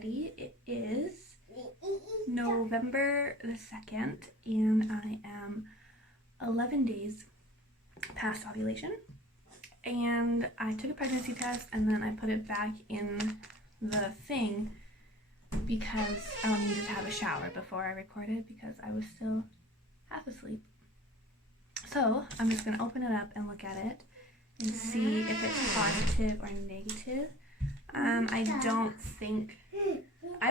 everybody. It is November the 2nd and I am 11 days past ovulation, and I took a pregnancy test and then I put it back in the thing because I needed to have a shower before I recorded because I was still half asleep. So I'm just going to open it up and look at it and see if it's positive or negative. I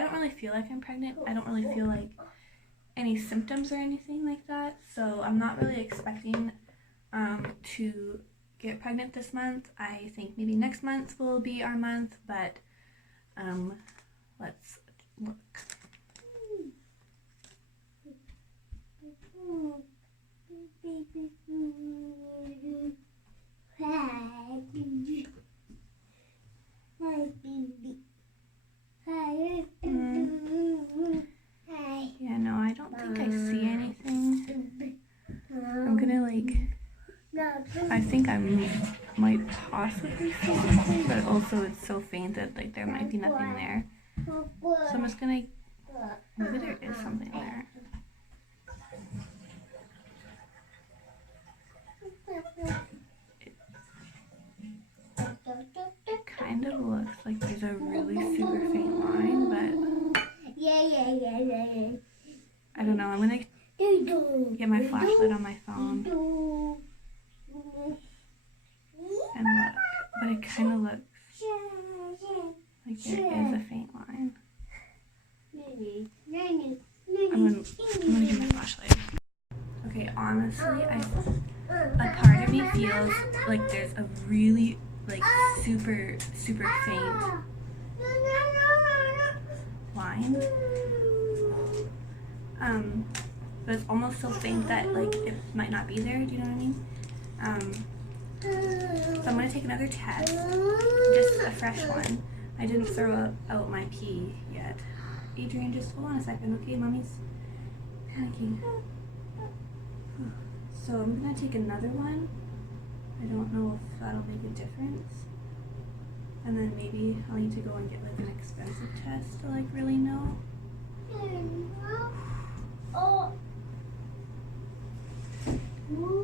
don't really feel like I'm pregnant. I don't really feel like any symptoms or anything like that. So I'm not really expecting to get pregnant this month. I think maybe next month will be our month, but let's look. Yeah, no, I don't think I see anything. I'm gonna I think I might possibly see something, but also it's so faint that there might be nothing there. So I'm just gonna, maybe there is something there. It kind of looks like there's a really super faint line, but I don't know. I'm gonna get my flashlight on my phone and look, but it kind of looks like there is a faint line. I'm gonna get my flashlight. Okay, honestly, a part of me feels like there's a really super faint line. But it's almost so faint that it might not be there. Do you know what I mean? So I'm gonna take another test, just a fresh one. I didn't throw out my pee yet. Adrian, just hold on a second, okay? Mommy's panicking. So I'm gonna take another one. I don't know if that'll make a difference. And then maybe I'll need to go and get an expensive test to really know.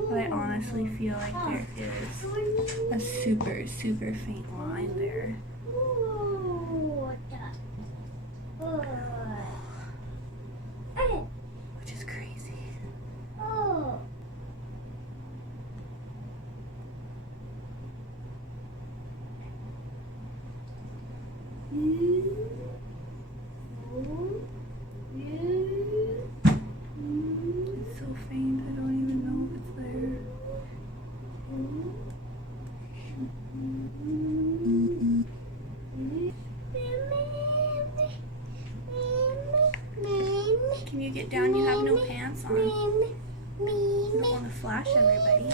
But I honestly feel like there is a super faint line there. Which is crazy. It's so faint, I don't even know if it's there. Can you get down? You have no pants on. You don't want to flash everybody.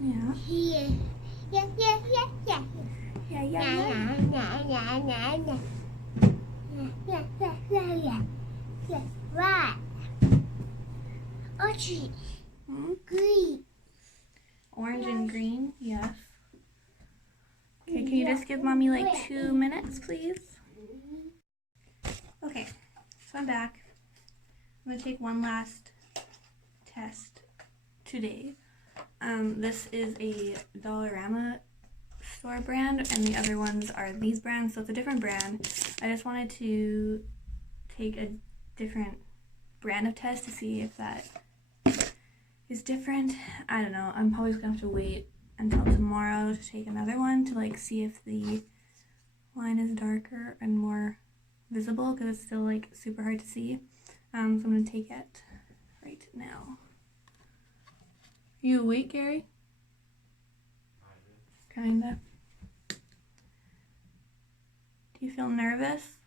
Yeah. Right. Orange. Green. Orange and green, yes. Okay, can you just give mommy 2 minutes, please? Okay, so I'm back. I'm gonna take one last test today. This is a Dollarama store brand, and the other ones are these brands, so it's a different brand. I just wanted to take a different brand of test to see if that is different. I don't know. I'm probably gonna have to wait until tomorrow to take another one to see if the line is darker and more visible, because it's still super hard to see. So I'm gonna take it right now. Are you awake, Gary? Kinda. Do you feel nervous?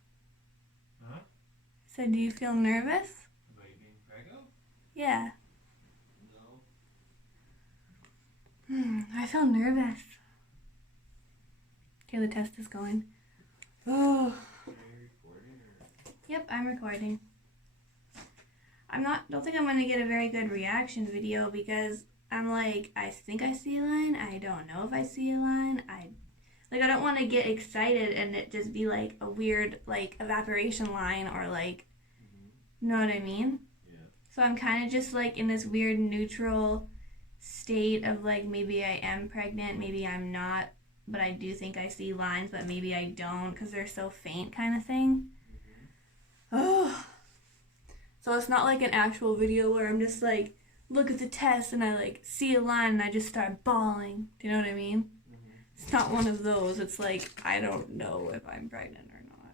Huh? I said, do you feel nervous? About you being preggo? Yeah. No. I feel nervous. Okay, the test is going. Oh. Are you recording or? Yep, I'm recording. Don't think I'm gonna get a very good reaction video because I'm I think I see a line. I don't know if I see a line. Like, I don't want to get excited and it just be like a weird, like, evaporation line or like, you know what I mean? Yeah. So I'm kind of just like in this weird neutral state of like, maybe I am pregnant, maybe I'm not, but I do think I see lines, but maybe I don't because they're so faint, kind of thing. Oh. So it's not like an actual video where I'm just like, look at the test and I like see a line and I just start bawling. Do you know what I mean? It's not one of those. It's like, I don't know if I'm pregnant or not.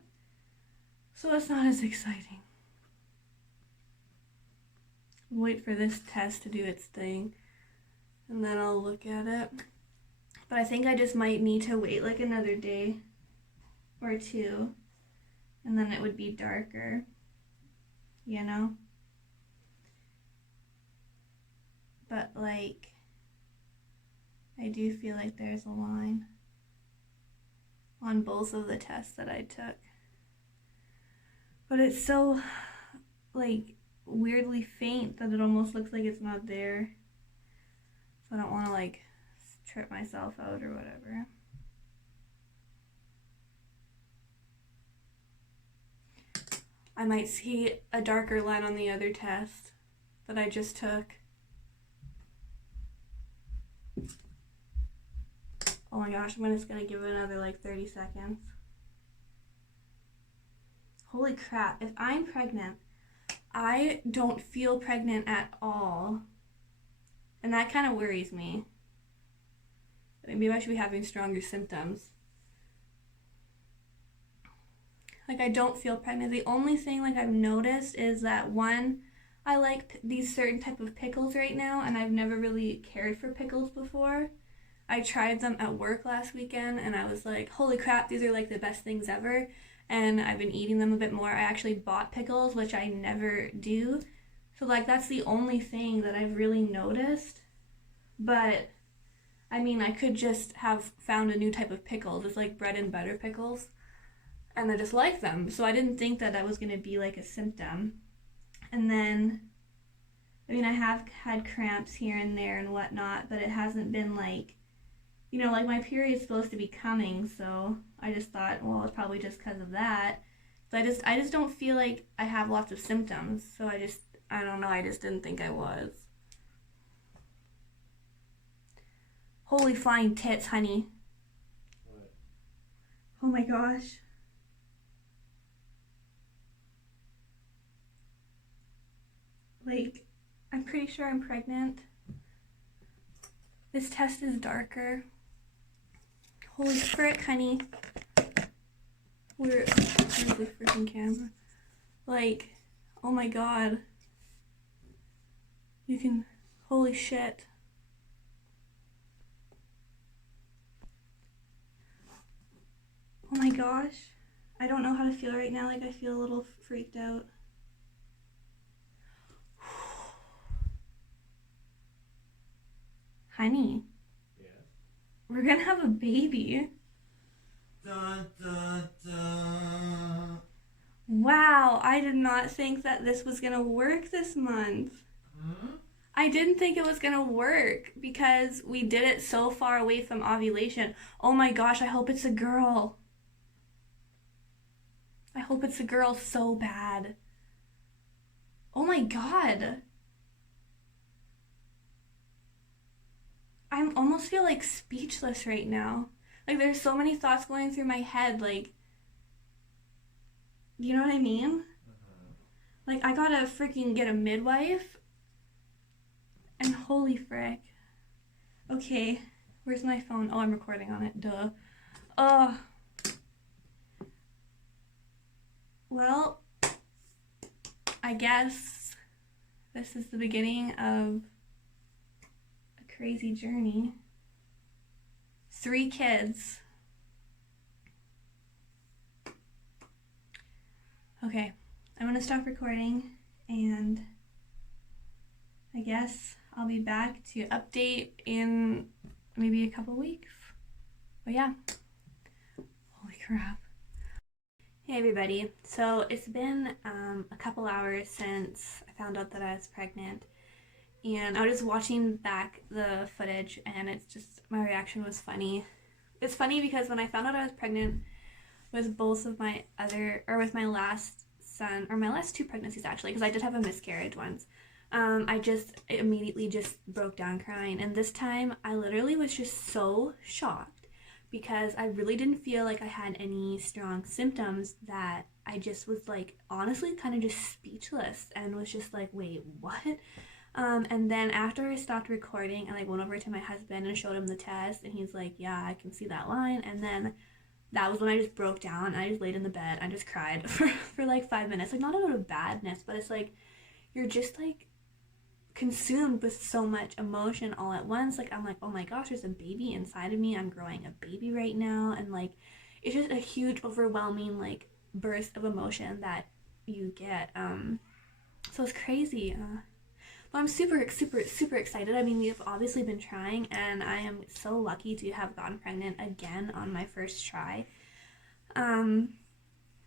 So it's not as exciting. Wait for this test to do its thing and then I'll look at it. But I think I just might need to wait like another day or two and then it would be darker, you know? But like, I do feel like there's a line on both of the tests that I took. But it's so like weirdly faint that it almost looks like it's not there. So I don't want to like trip myself out or whatever. I might see a darker line on the other test that I just took. Oh my gosh, I'm just gonna give it another like 30 seconds. Holy crap, if I'm pregnant, I don't feel pregnant at all. And that kind of worries me. Maybe I should be having stronger symptoms. Like, I don't feel pregnant. The only thing like I've noticed is that one, I like these certain type of pickles right now, and I've never really cared for pickles before. I tried them at work last weekend and I was like, holy crap, these are like the best things ever. And I've been eating them a bit more. I actually bought pickles, which I never do. So like that's the only thing that I've really noticed. But I mean, I could just have found a new type of pickles. It's like bread and butter pickles. And I just like them. So I didn't think that that was going to be like a symptom. And then, I mean, I have had cramps here and there and whatnot, but it hasn't been like, you know, like my period's supposed to be coming, so I just thought, well, it's probably just because of that. So I just don't feel like I have lots of symptoms. So I don't know, I just didn't think I was. Holy flying tits, honey. What? Oh my gosh. Like, I'm pretty sure I'm pregnant. This test is darker. Holy frick, honey. Where's the freaking camera? Like, oh my god. You can, holy shit. Oh my gosh. I don't know how to feel right now. Like, I feel a little freaked out. Honey. Yeah. We're gonna have a baby. Dun, dun, dun. Wow, I did not think that this was gonna work this month. Huh? I didn't think it was gonna work because we did it so far away from ovulation. Oh my gosh, I hope it's a girl. I hope it's a girl so bad. Oh my god. I almost feel like speechless right now. Like there's so many thoughts going through my head, like, you know what I mean? Like I gotta freaking get a midwife. And holy frick. Okay, where's my phone? Oh, I'm recording on it, duh. Oh. Well, I guess this is the beginning of a crazy journey. 3 kids. Okay, I'm gonna stop recording and I guess I'll be back to update in maybe a couple weeks. But yeah, holy crap. Hey everybody, so it's been a couple hours since I found out that I was pregnant and I was just watching back the footage and it's just, my reaction was funny. it's funny because when I found out I was pregnant with with my last son, or my last two pregnancies actually, because I did have a miscarriage once, I just immediately just broke down crying. And this time I literally was just so shocked because I really didn't feel like I had any strong symptoms, that I just was like honestly kind of just speechless and was just like, wait, what? And then after I stopped recording, I like went over to my husband and showed him the test, and he's like, yeah, I can see that line. And then that was when I just broke down. I just laid in the bed. I just cried for like 5 minutes. Like, not out of badness, but it's like you're just like consumed with so much emotion all at once. Like, I'm like, oh my gosh, there's a baby inside of me. I'm growing a baby right now. And like, it's just a huge, overwhelming like burst of emotion that you get. So it's crazy. Well, I'm super, super, super excited. I mean, we've obviously been trying, and I am so lucky to have gotten pregnant again on my first try,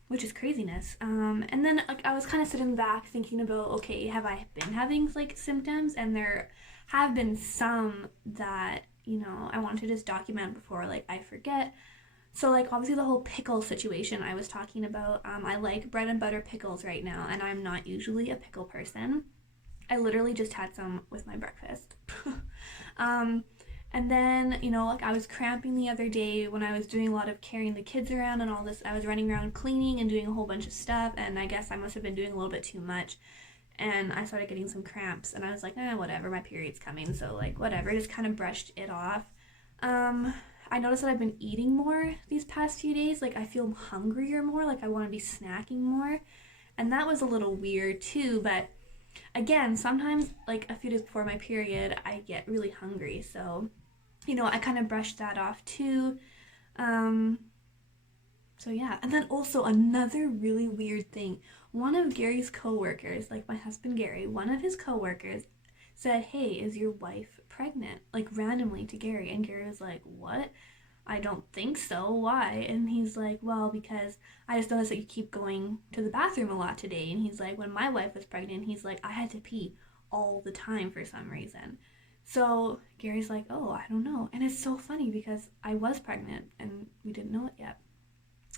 which is craziness. And then like, I was kind of sitting back thinking about, okay, have I been having like symptoms? And there have been some that, you know, I want to just document before like I forget. So like obviously the whole pickle situation I was talking about, I like bread and butter pickles right now, and I'm not usually a pickle person. I literally just had some with my breakfast. And then, you know, like I was cramping the other day when I was doing a lot of carrying the kids around and all this. I was running around cleaning and doing a whole bunch of stuff, and I guess I must have been doing a little bit too much. And I started getting some cramps, and I was like, whatever, my period's coming, so like whatever, just kind of brushed it off. I noticed that I've been eating more these past few days. Like, I feel hungrier more, like I want to be snacking more. And that was a little weird too, but again, sometimes like a few days before my period, I get really hungry. So, you know, I kind of brushed that off too. So yeah. And then also another really weird thing. One of Gary's coworkers, like my husband Gary, one of his coworkers said, "Hey, is your wife pregnant?" Like randomly to Gary. And Gary was like, "What? I don't think so. Why?" And he's like, "Well, because I just noticed that you keep going to the bathroom a lot today." And he's like, when my wife was pregnant, he's like, I had to pee all the time for some reason. So Gary's like, oh, I don't know. And it's so funny because I was pregnant and we didn't know it yet.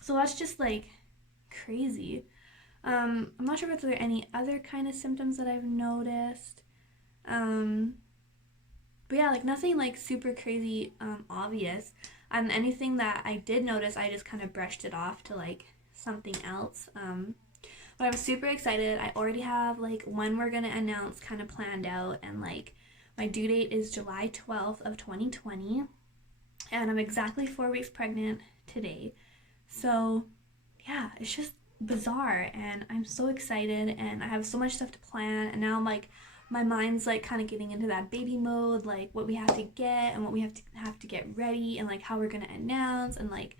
So that's just like crazy. I'm not sure if there are any other kind of symptoms that I've noticed. But yeah, like nothing like super crazy obvious. And anything that I did notice, I just kind of brushed it off to like something else. But I'm super excited. I already have like when we're gonna announce kind of planned out, and like my due date is July 12th of 2020, and I'm exactly 4 weeks pregnant today. So yeah, it's just bizarre, and I'm so excited, and I have so much stuff to plan, and now I'm like, my mind's like kind of getting into that baby mode, like what we have to get and what we have to get ready, and like how we're gonna announce, and like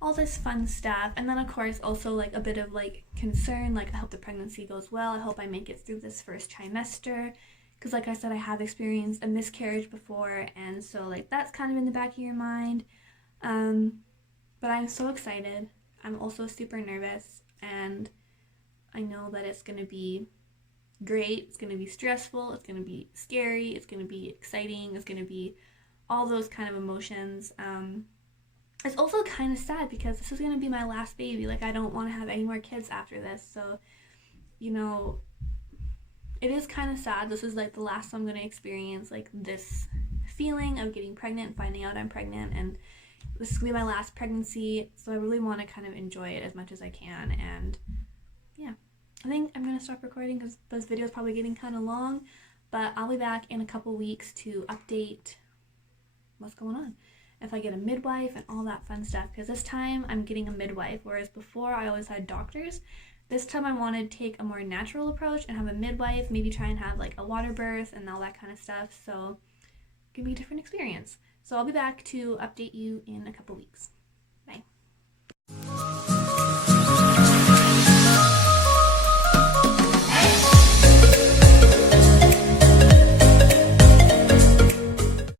all this fun stuff. And then of course also like a bit of like concern, like I hope the pregnancy goes well, I hope I make it through this first trimester, because like I said, I have experienced a miscarriage before, and so like that's kind of in the back of your mind. But I'm so excited. I'm also super nervous, and I know that it's gonna be great, it's gonna be stressful, it's gonna be scary, it's gonna be exciting, it's gonna be all those kind of emotions. It's also kind of sad because this is gonna be my last baby. Like, I don't want to have any more kids after this, so you know, it is kind of sad. This is like the last I'm gonna experience like this feeling of getting pregnant, finding out I'm pregnant, and this is gonna be my last pregnancy, so I really want to kind of enjoy it as much as I can. And yeah, I think I'm gonna stop recording because this video is probably getting kind of long, but I'll be back in a couple weeks to update what's going on, if I get a midwife and all that fun stuff, because this time I'm getting a midwife, whereas before I always had doctors. This time I want to take a more natural approach and have a midwife, maybe try and have like a water birth and all that kind of stuff, so it can be a different experience. So I'll be back to update you in a couple weeks.